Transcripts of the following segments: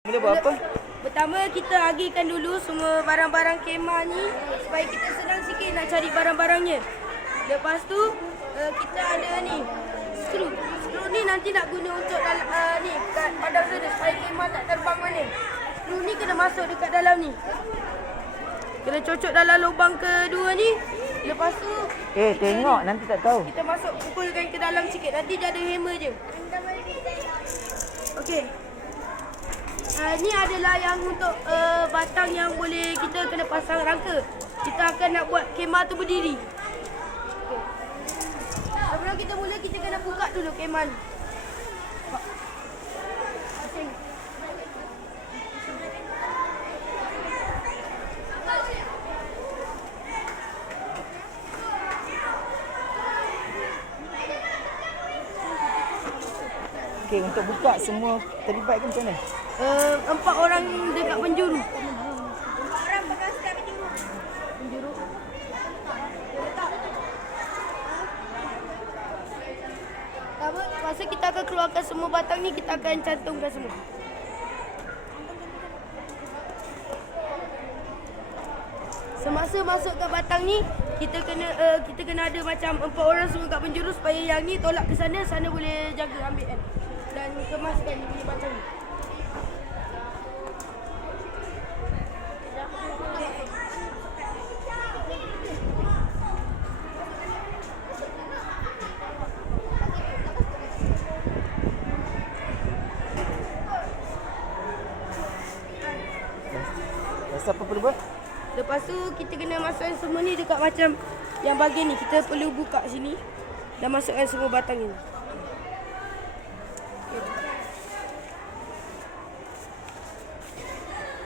Mula buat apa? Pertama kita agihkan dulu semua barang-barang kemah ni supaya kita senang sikit nak cari barang-barangnya. Lepas tu kita ada ni skru. Skru ni nanti nak guna untuk ni kat padang sana supaya kemah tak terbang mana. Skru ni kena masuk dekat dalam ni. Kena cocok dalam lubang kedua ni. Lepas tu tengok nanti tak tahu. kita masuk pukulkan ke dalam sikit. Nanti dia ada hammer je. Okey. Ni adalah yang untuk batang yang boleh kita kena pasang rangka. Kita akan nak buat kemah tu berdiri. Okay. Sebelum kita mula, kita kena buka dulu kemah ni. Okey, untuk buka semua terlibat ke macam mana? 4 orang dekat penjuru. Masa kita akan keluarkan semua batang ni, kita akan cantumkan semua. Semasa masuk ke batang ni, kita kena ada macam 4 orang semua kat penjuru supaya yang ni tolak ke sana, sana boleh jaga ambil kan. Dan kemaskan ni batang ni. Rasa apa perlu buat? Lepas tu kita kena masukkan semua ni dekat macam yang bahagian ni. Kita perlu buka sini dan masukkan semua batang ni.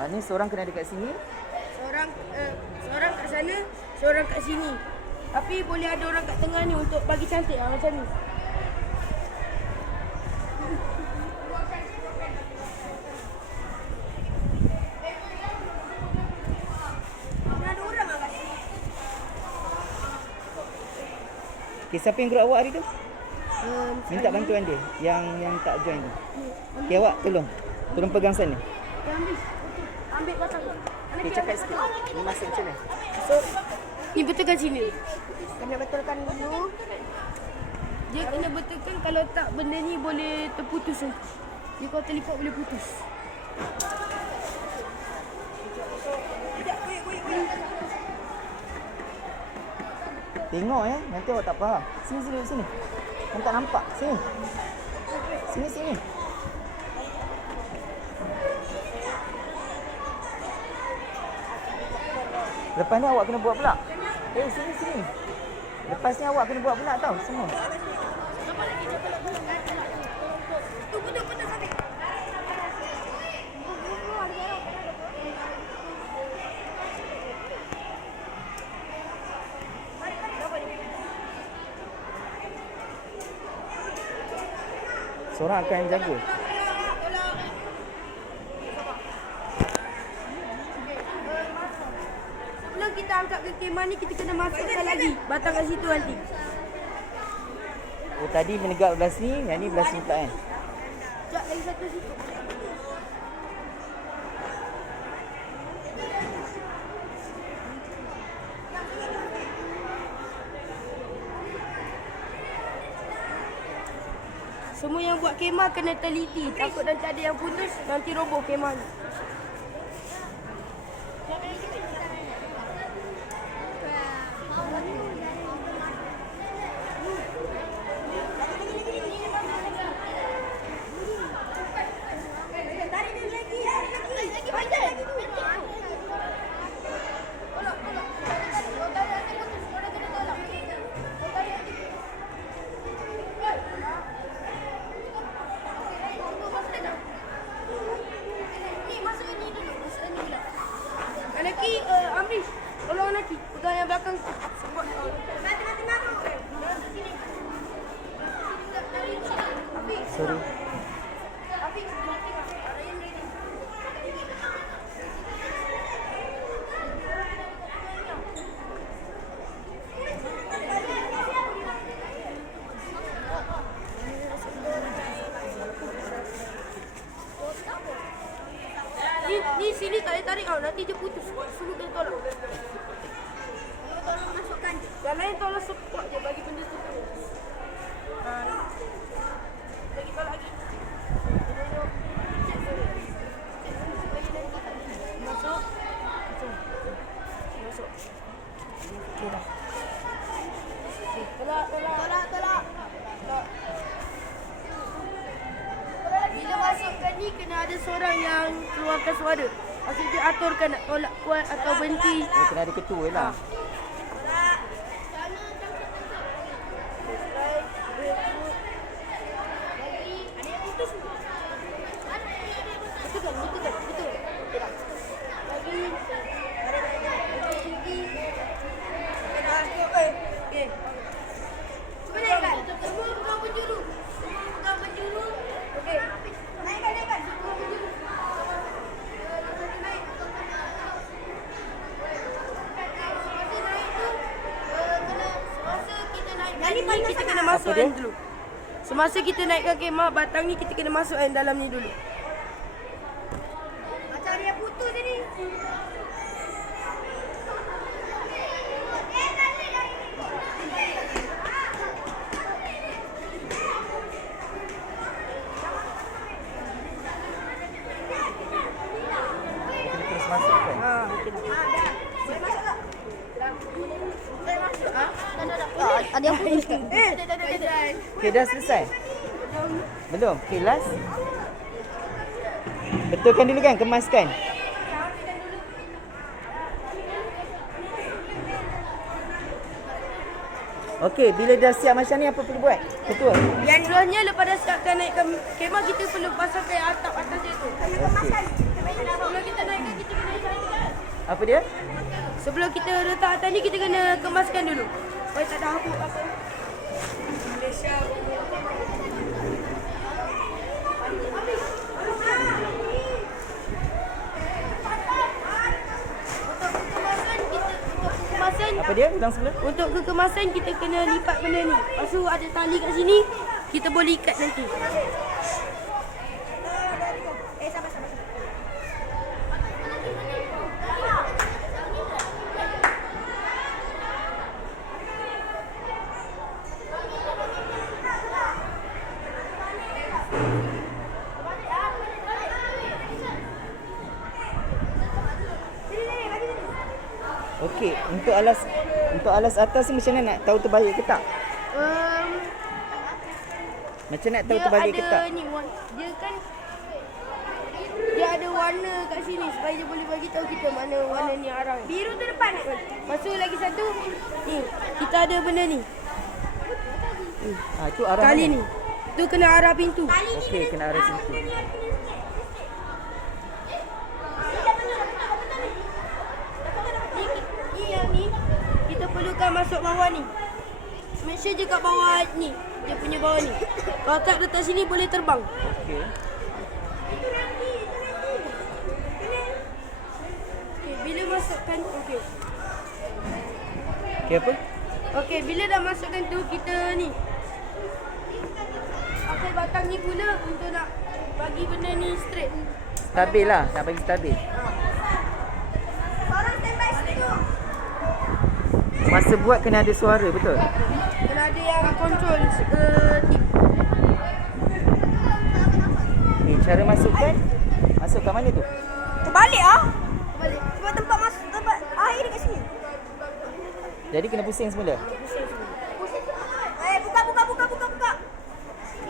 Ni seorang kena dekat sini. Seorang kat sana, seorang kat sini. Tapi boleh ada orang kat tengah ni untuk bagi cantik macam ni. Okey, siapa yang gerak awak hari tu? Minta bantuan dia yang tak join tu. Okey, awak tolong pegang sana. Ambil batang. Okey, cakap sikit. Ni masuk macam mana? So, ni betulkan sini. Kena betulkan dulu. Dia kena betulkan, kalau tak benda ni boleh terputus nanti. Dia kalau terlipat boleh putus. Tengok nanti awak tak faham. Sini. Kan tak nampak. Sini. Lepas ni awak kena buat pula. Sini. Lepas ni awak kena buat pula tau semua. Seorang akan jaga. Sebelum kita angkat ke kemah ni, kita kena masukkan lagi batang kat situ nanti. Oh, tadi menegak belah sini, yang ni belah sini tak kan? Sekejap lagi satu situ. Semua yang buat kemah kena teliti. Takut nanti ada yang putus, nanti roboh kemah ni. Anaki, Amrish, tolong Anaki. Pegang yang belakang. Sorry. Ni sini tak boleh tarik tau. Nanti dia putus. Suruh dia tolak. Tolong masukkan. Yang lain tolong support je bagi benda tu. Lagi tolak lagi. Masuk. Masuk. Okey dah. Tolak. Bila masukkan ni kena ada seorang yang keluarkan suara. Maksudnya dia aturkan nak tolak kuat atau berhenti. Oh, kena ada ketua lah. Kita kena masukkan dulu. Semasa kita naikkan kemah, batang ni kita kena masukkan dalam ni dulu. Macam dia putus tadi. Kita terus masukkan. Okey dah. Boleh masuk tak? Boleh masuk. Ada yang putus kan? Okey, dah selesai? Belum? Okey, last. Betulkan dulu kan, kemaskan. Okey, bila dah siap macam ni apa perlu buat? Ketua? Yang duanya lepas dah siapkan naikkan kemah, kita perlu pasangkan atap atas dia tu. Okey. Sebelum kita naikkan, kita kena naikkan. Apa dia? Sebelum kita letak atas ni, kita kena kemaskan dulu. Supaya tak ada habuk apa. Malaysia. Apa dia? Ulang semula. Untuk kekemasan kita kena lipat benda ni. Lepas tu ada tali kat sini, kita boleh ikat nanti. Okey, untuk alas atas ni macam mana nak tahu terbalik ke tak? Macam nak tahu terbalik ke tak? Dia ada warna kat sini supaya dia boleh bagi tahu kita mana warna ni arah. Biru tu depan. Lepas tu lagi satu ni, kita ada benda ni. Tu arah Kali mana? ni. Tu kena arah pintu. Okey, kena arah situ. Ni yang ni kita perlukan masuk bawah ni. Make sure je kat bawah ni. Dia punya bawah ni. Kalau tak letak sini boleh terbang. Okey. Okey, bila masukkan okey. Okey apa? Okey, bila dah masukkan tu kita ni. Pakai batang ni pula untuk nak bagi benda ni straight. Stabil lah, nak bagi stabil. Orang standby situ. Masa buat kena ada suara, betul? Kena ada yang control tip. Ni cara masukkan. Masuk kat mana tu? Terbalik ah. Balik. Sebab tempat masuk tempat air dekat sini. Jadi kena pusing semula. Buka.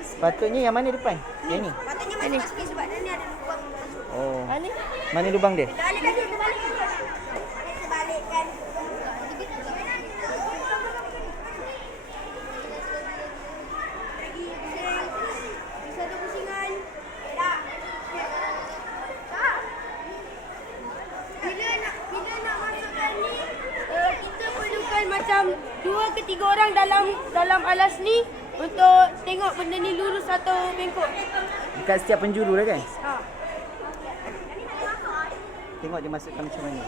Sepatutnya yang mana depan? Yang ni? Patutnya masuk kat sini sebab dia ni ada lubang masuk. Oh. Ni. Mana lubang dia? Terbalik. Terbalikkan. Bisa ada pusingan. Bila nak masukkan ni, kita perlukan macam 2 ke 3 orang dalam alas ni untuk tengok benda ni lurus atau bengkok. Dekat setiap penjuru lah kan? Ha. Tengok dia masukkan macam mana.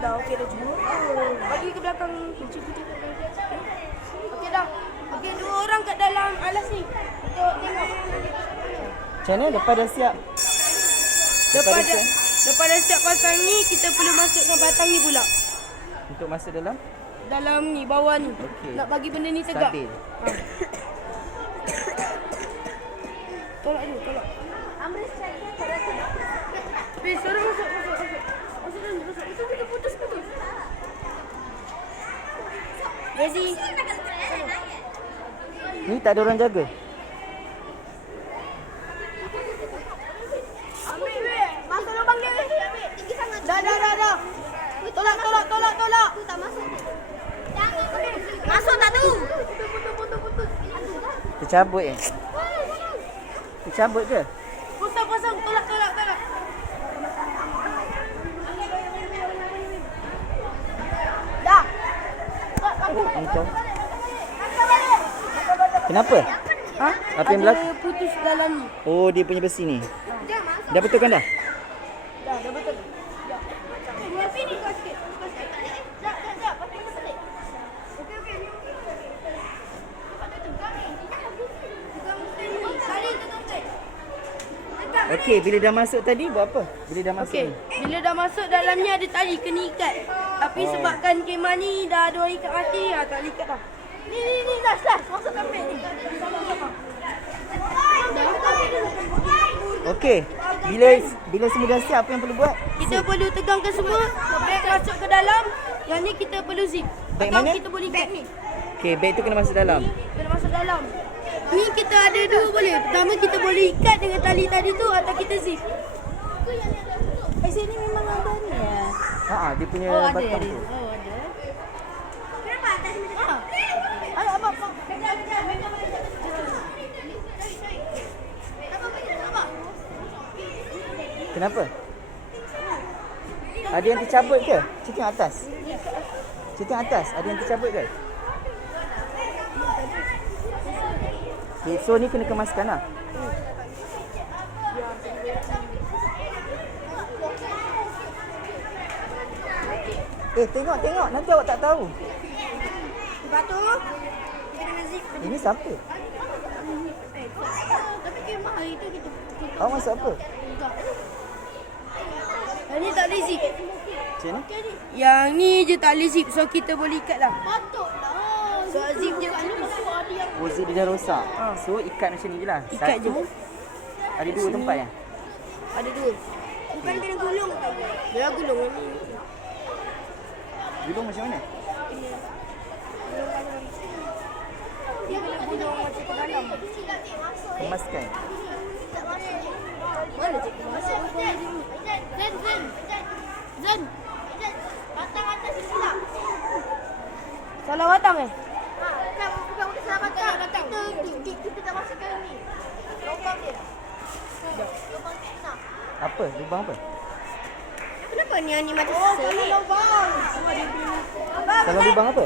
Dah okey dah cuba. Bagi ke belakang kunci. Okey dah. Okey, 2 orang dalam alas ni. Untuk tengok. Macam mana lepas dah siap? Lepas dah siap pasang ni, kita perlu masukkan batang ni pula. Untuk masuk dalam Dalam ni, bawah ni. Okey. Nak bagi benda ni tegak. stabil. Tolak dulu, tolak. Bis, seorang masuk. Masuk dalam, masuk. Itu putus. Rezi. Ni tak ada orang jaga. Masuk lubang dia. Tinggi sangat. Dah. Tolak. Tu tak masuk. Masuk tak tu? Tercabut Tercabut ke? Kosong. Tolak. Dah. Engkau. Kenapa? Ha? Apa yang berlaku? Ada putus dalam ni. Oh, dia punya besi ni. Dia masuk. Dah betulkan dah? Dah betul. Sini kau sikit. Sekejap. Pakai dia balik. Okey. Salih tu tongkat. Okey, bila dah masuk tadi buat apa? Bila dah masuk Okey. ni? Bila dah masuk dalam ni ada tali kena ikat. Tapi sebabkan kemah ni dah ada orang ikat mati, tak boleh ikat dah. Ni dah. Masukkan beg ni. Okey. Bila semua dah siap, apa yang perlu buat? Kita perlu tegangkan semua, beg masuk ke dalam. Yang ni kita perlu zip. Beg Atau mana? kita boleh ikat ni. Okey, beg tu kena masuk dalam. Kena masuk dalam. Ni kita ada dua boleh. Pertama kita boleh ikat dengan tali tadi tu atau kita zip. Sini memang ada ni ya. Dia punya batang tu. Oh, ada. Kenapa atas ni? Abang. Kenapa? Ada yang tercabut ke? Cerita atas. Ada yang tercabut ke? Okay, so ni kena kemaskan lah. Tengok. Nanti awak tak tahu. Sebab tu kita kena zip. Ini siapa? Tapi kemah hari tu kita Awak masuk apa? Yang ni tak boleh zip. Macam ni? Yang ni je tak boleh zip. So kita boleh ikat lah. patutlah. So zip je. Ada yang Pozit dia dah rosak. So ikat macam ni je lah. Ikat je. Ada dua tempat ya? Ada dua. bukan kena gulung ke? Dia gulung ni. Gulung macam mana? Dia kena gulung macam ke dalam. Kemaskan. Mana cikgu masuk? Zen. Batang atas ni pula. Salah batang Bukan salah batang. Kita tak masukkan ni. Lubang dia. Lubang kita. Apa? Lubang apa? Kenapa ni mati sesat? Salah lubang. Salah lubang apa?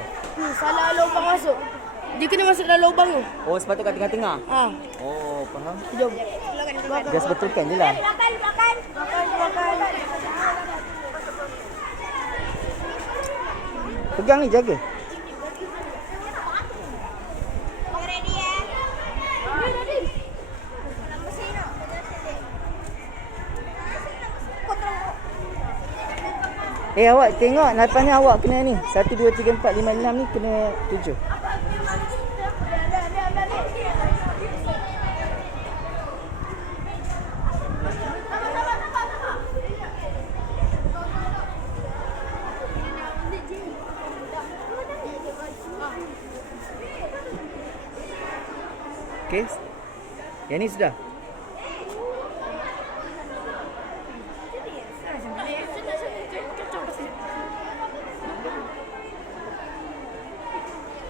Salah lubang masuk. Dia kena masuk dalam lubang tu. Oh, sepatut kat tengah-tengah. Ha. Oh, faham. Jom. Just betulkan je lah. Belakang. Pegang ni, jaga. Ready ya? Ready. Mesin nak. Awak tengok lepas ni awak kena ni 1, 2, 3, 4, 5, 6 ni kena 7. Okey. Yang ni sudah.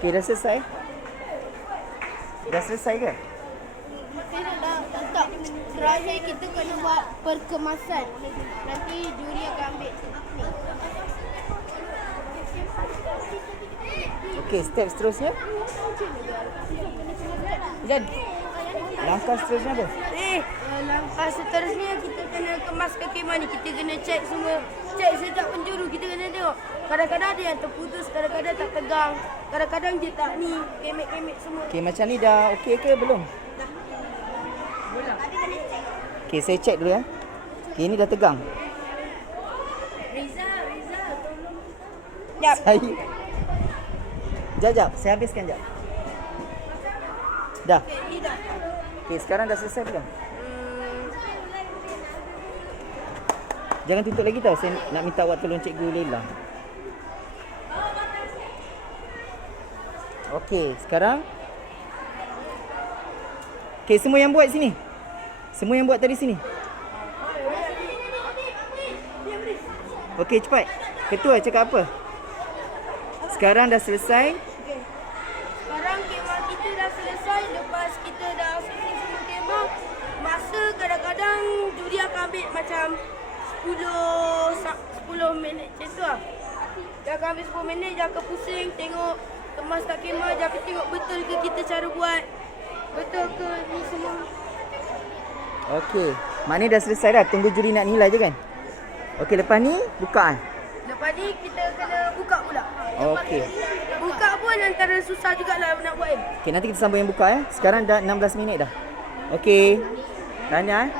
Okey, dah selesai? Dah selesai ke? Tak. Terakhir kita kena buat perkemasan. Nanti juri akan ambil ni. Okey, step seterusnya. Jan. Langkah seterusnya apa? Langkah seterusnya kita kena kemaskan kemah ni. Kita kena cek semua. Cek setiap penjuru. Kita kena tengok. Kadang-kadang ada yang terputus, kadang-kadang tak tegang. Kadang-kadang dia tak ni. Kemek-kemek semua. Okey, macam ni dah okey ke belum? Bola. Okey, saya cek dulu ya. Okey, ni dah tegang. Riza, tolong. Jap. Jap, saya habiskan jap. Dah. Okay, ni dah. Okey, sekarang dah selesai belum? Jangan tutup lagi tau. Saya nak minta awak tolong Cikgu Leila. Okey, sekarang. Okey, semua yang buat sini. Semua yang buat tadi sini. Okey, cepat. Ketua cakap apa? Sekarang dah selesai. Sekarang kemah kita dah selesai. Lepas kita dah selesai semua kemah, masa kadang-kadang juri akan ambil macam 10 minit macam tu lah. Dia akan ambil 10 minit, dia akan pusing tengok kemas tak kemah, dia akan tengok betul ke kita cara buat. Betul ke ni semua. Okey. Maknanya dah selesai dah. Tunggu juri nak nilai je kan? Okey, lepas ni bukaan. Lepas ni kita kena buka pula. Okey. Buka pun antara susah jugalah nak buat. Okey, nanti kita sambung yang buka ya. Sekarang dah 16 minit dah. Okey. Tahniah.